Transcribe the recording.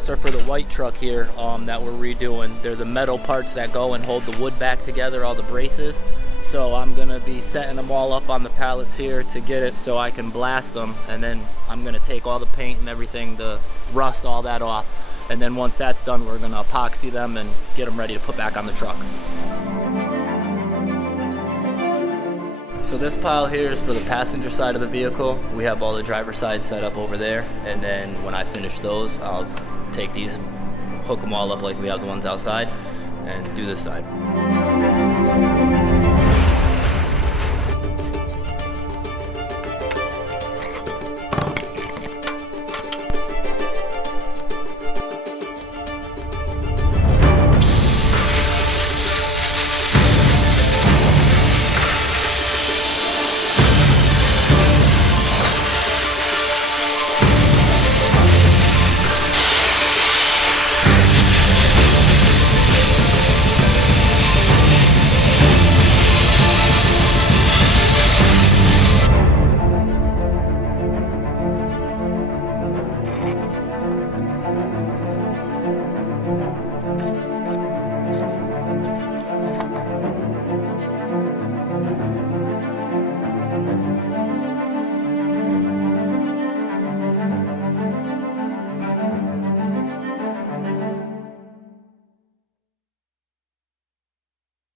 parts are for the white truck here that we're redoing. They're the metal parts that go and hold the wood back together, all the braces. So I'm gonna be setting them all up on the pallets here to get it so I can blast them, and then I'm gonna take all the paint and everything, the rust, all that off. And then once that's done, we're gonna epoxy them and get them ready to put back on the truck. So this pile here is for the passenger side of the vehicle. We have all the driver side set up over there. And then when I finish those, I'll take these, hook them all up like we have the ones outside, and do this side.